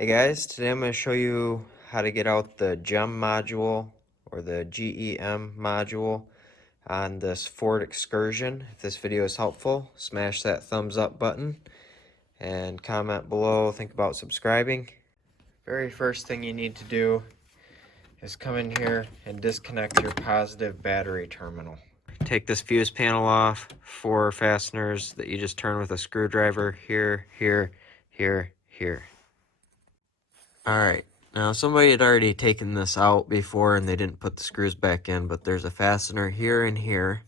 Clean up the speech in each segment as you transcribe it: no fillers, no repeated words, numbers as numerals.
Hey guys, today I'm going to show you how to get out the GEM module or the GEM module on this Ford Excursion. If this video is helpful, smash that thumbs up button and comment below, think about subscribing. Very first thing you need to do is come in here and disconnect your positive battery terminal. Take this fuse panel off, 4 fasteners that you just turn with a screwdriver here, here, here, here. Alright, now somebody had already taken this out before and they didn't put the screws back in, but there's a fastener here and here,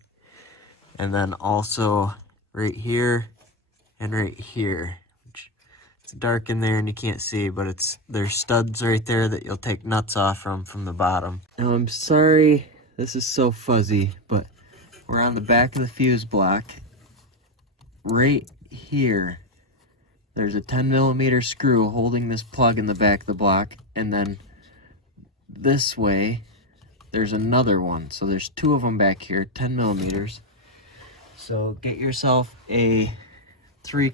and then also right here and right here. It's dark in there and you can't see, but there's studs right there that you'll take nuts off from the bottom. Now I'm sorry this is so fuzzy, but we're on the back of the fuse block. Right here, there's a 10mm screw holding this plug in the back of the block, and then this way there's another one. So there's 2 of them back here, 10mm. So get yourself a a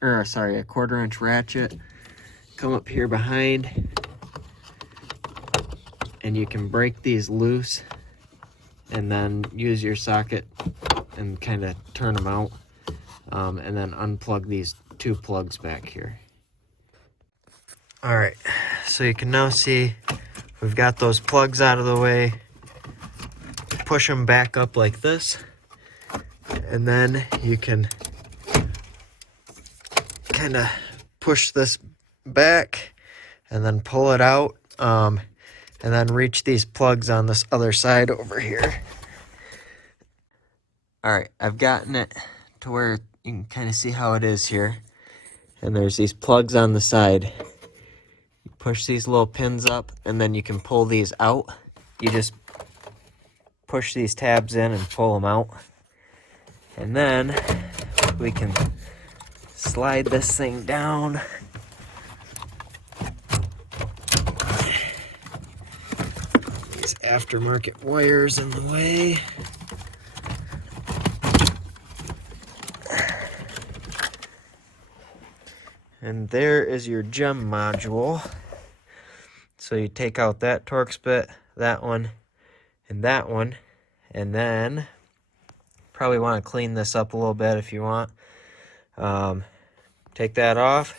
1/4-inch ratchet. Come up here behind, and you can break these loose, and then use your socket and kind of turn them out, and then unplug these 2 plugs back here. Alright, so you can now see we've got those plugs out of the way. Push them back up like this, and then you can kind of push this back and then pull it out, and then reach these plugs on this other side over here. Alright, I've gotten it to where you can kind of see how it is here. And there's these plugs on the side. You push these little pins up, and then you can pull these out. You just push these tabs in and pull them out. And then we can slide this thing down. These aftermarket wires in the way. And there is your GEM module. So you take out that Torx bit, that one, and then probably want to clean this up a little bit if you want. Take that off,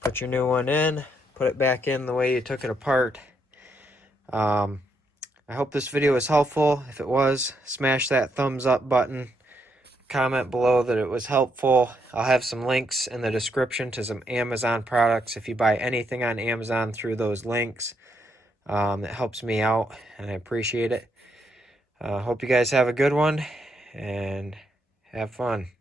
put your new one in, put it back in the way you took it apart. I hope this video was helpful. If it was, smash that thumbs up button. Comment below that it was helpful. I'll have some links in the description to some Amazon products. If you buy anything on Amazon through those links, it helps me out and I appreciate it. Hope you guys have a good one and have fun.